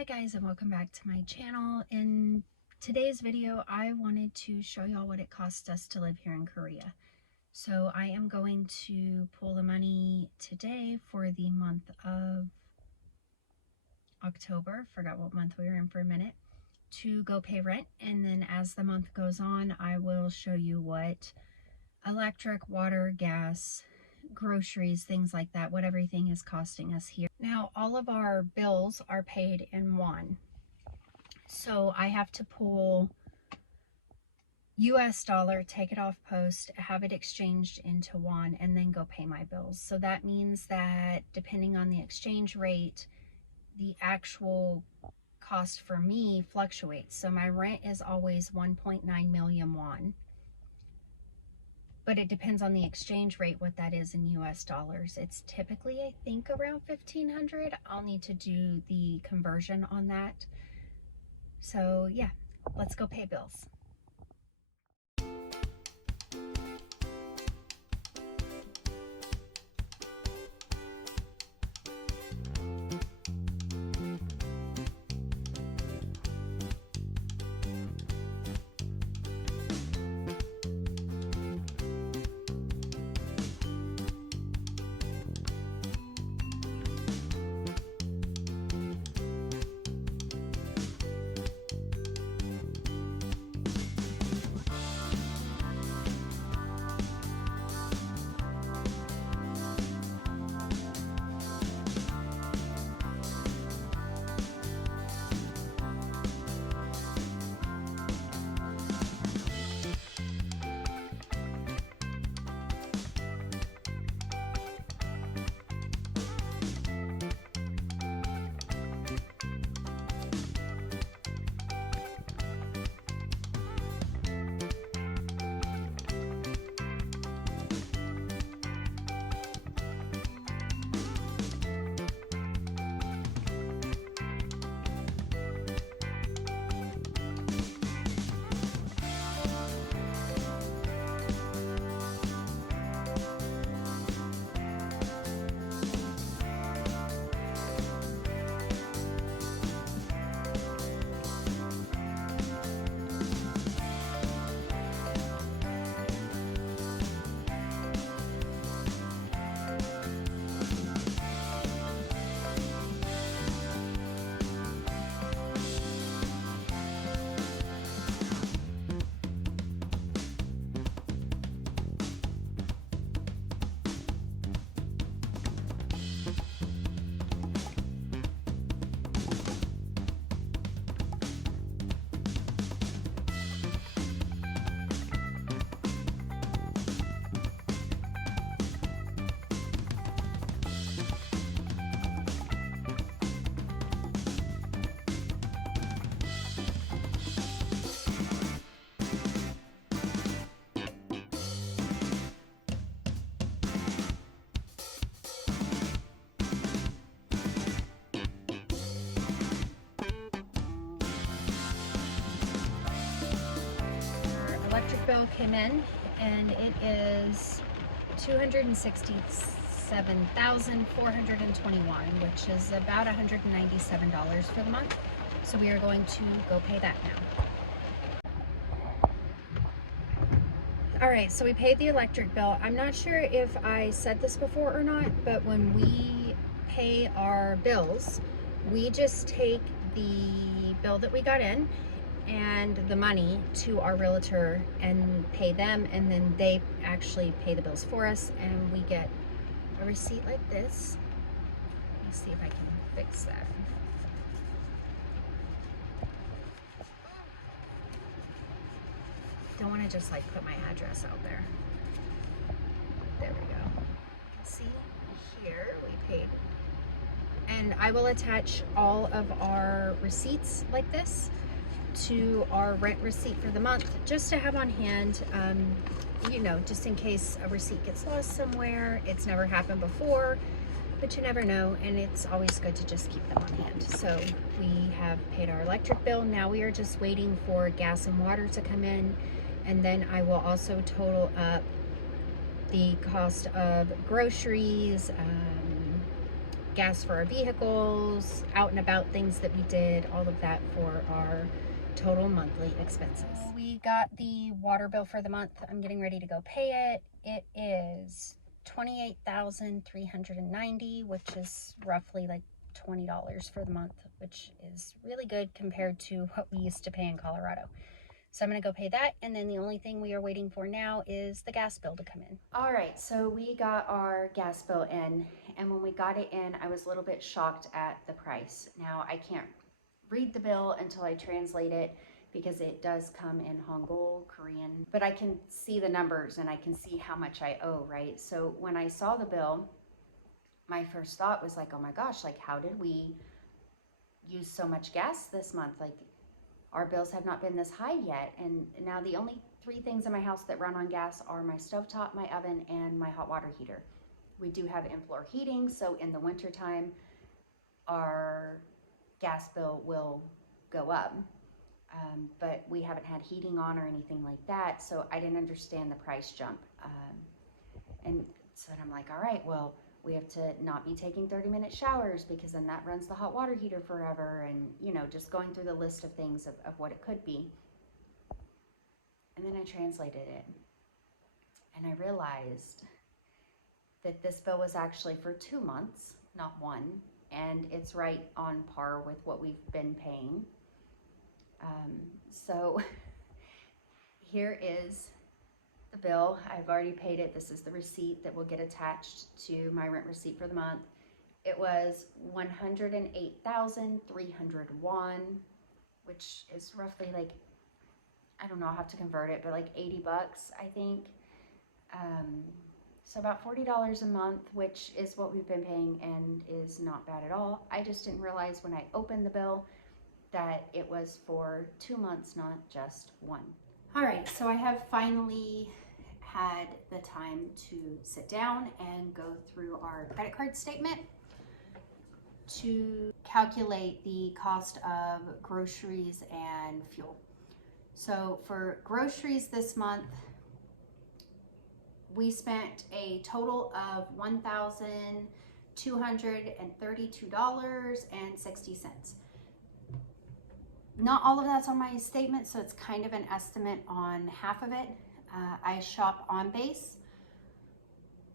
Hi guys, and welcome back to my channel. In today's video I wanted to show y'all what it costs us to live here in Korea. So I am going to pull the money today for the month of October, forgot what month we were in for a minute, to go pay rent, and then as the month goes on I will show you what electric, water, gas, groceries, things like that, what everything is costing us here. Now all of our bills are paid in won. So I have to pull US dollar, take it off post, have it exchanged into won, and then go pay my bills. So that means that depending on the exchange rate, the actual cost for me fluctuates. So my rent is always 1.9 million won. But it depends on the exchange rate, what that is in US dollars. It's typically, I think, around 1,500. I'll need to do the conversion on that. So yeah, let's go pay bills. Electric bill came in and it is $267,421, which is about $197 for the month. So we are going to go pay that now. All right, so we paid the electric bill. I'm not sure if I said this before or not, but when we pay our bills, we just take the bill that we got in and the money to our realtor and pay them, and then they actually pay the bills for us, and we get a receipt like this. Let me see if I can fix that. Don't want to just like put my address out there. There we go. You can see here we paid. And I will attach all of our receipts like this to our rent receipt for the month, just to have on hand, you know, just in case a receipt gets lost somewhere. It's never happened before, but you never know, and it's always good to just keep them on hand. So we have paid our electric bill. Now we are just waiting for gas and water to come in, and then I will also total up the cost of groceries, gas for our vehicles, out and about things that we did, all of that for our total monthly expenses. We got the water bill for the month. I'm getting ready to go pay it. It is $28,390, which is roughly like $20 for the month, which is really good compared to what we used to pay in Colorado. So I'm gonna go pay that, and then the only thing we are waiting for now is the gas bill to come in. All right, so we got our gas bill in, and when we got it in, I was a little bit shocked at the price. Now, I can't read the bill until I translate it because it does come in Hangul, Korean, but I can see the numbers and I can see how much I owe, right? So when I saw the bill, my first thought was like, oh my gosh, like how did we use so much gas this month? Like, our bills have not been this high yet. And now the only 3 things in my house that run on gas are my stovetop, my oven, and my hot water heater. We do have in-floor heating, so in the wintertime, our gas bill will go up. But we haven't had heating on or anything like that, so I didn't understand the price jump. And so I'm like, all right, well, we have to not be taking 30-minute showers because then that runs the hot water heater forever, and you know, just going through the list of things of what it could be. And then I translated it and I realized that this bill was actually for 2 months, not 1, and it's right on par with what we've been paying. So here is the bill. I've already paid it. This is the receipt that will get attached to my rent receipt for the month. It was 108,301, which is roughly like, I don't know, I'll have to convert it, but like 80 bucks, I think. So about $40 a month, which is what we've been paying and is not bad at all. I just didn't realize when I opened the bill that it was for 2 months, not just 1. All right, so I have finally had the time to sit down and go through our credit card statement to calculate the cost of groceries and fuel. So for groceries this month, we spent a total of $1,232.60. Not all of that's on my statement, so it's kind of an estimate on half of it. I shop on base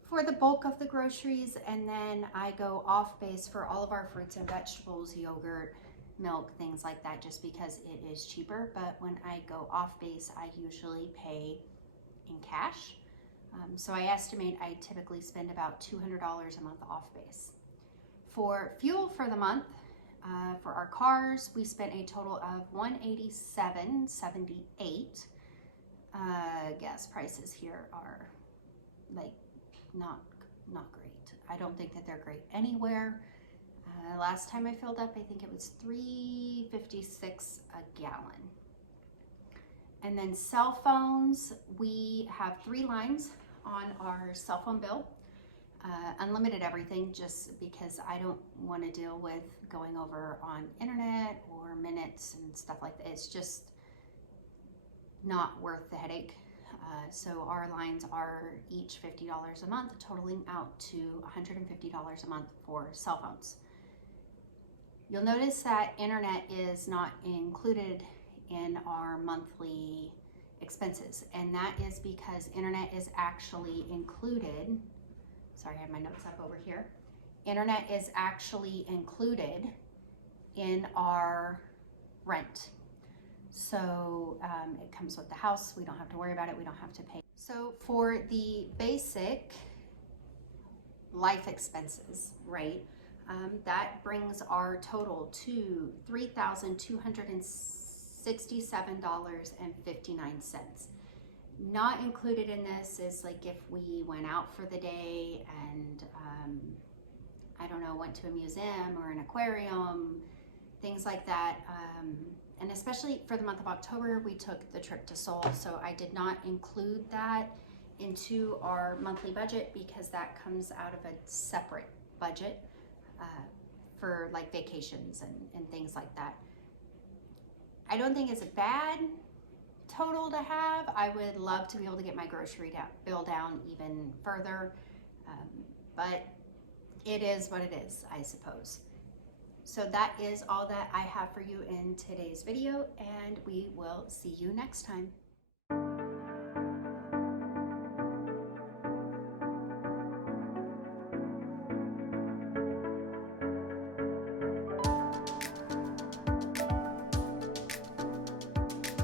for the bulk of the groceries, and then I go off base for all of our fruits and vegetables, yogurt, milk, things like that, just because it is cheaper. But when I go off base, I usually pay in cash. So I estimate I typically spend about $200 a month off base. For fuel for the month, for our cars, we spent a total of $187.78. Gas prices here are like not great. I don't think that they're great anywhere. Last time I filled up, I think it was $3.56 a gallon. And then cell phones, we have 3 lines on our cell phone bill. Unlimited everything, just because I don't want to deal with going over on internet or minutes and stuff like that. It's just not worth the headache. So our lines are each $50 a month, totaling out to $150 a month for cell phones. You'll notice that internet is not included in our monthly expenses, and that is because internet is actually included. Sorry, I have my notes up over here. Internet is actually included in our rent. So it comes with the house. We don't have to worry about it. We don't have to pay. So for the basic life expenses, right, that brings our total to $3,267.59. Not included in this is like if we went out for the day and I don't know, went to a museum or an aquarium, things like that. And especially for the month of October, we took the trip to Seoul, so I did not include that into our monthly budget because that comes out of a separate budget for like vacations and things like that. I don't think it's a bad total to have. I would love to be able to get my grocery bill down even further, but it is what it is, I suppose. So that is all that I have for you in today's video, and we will see you next time.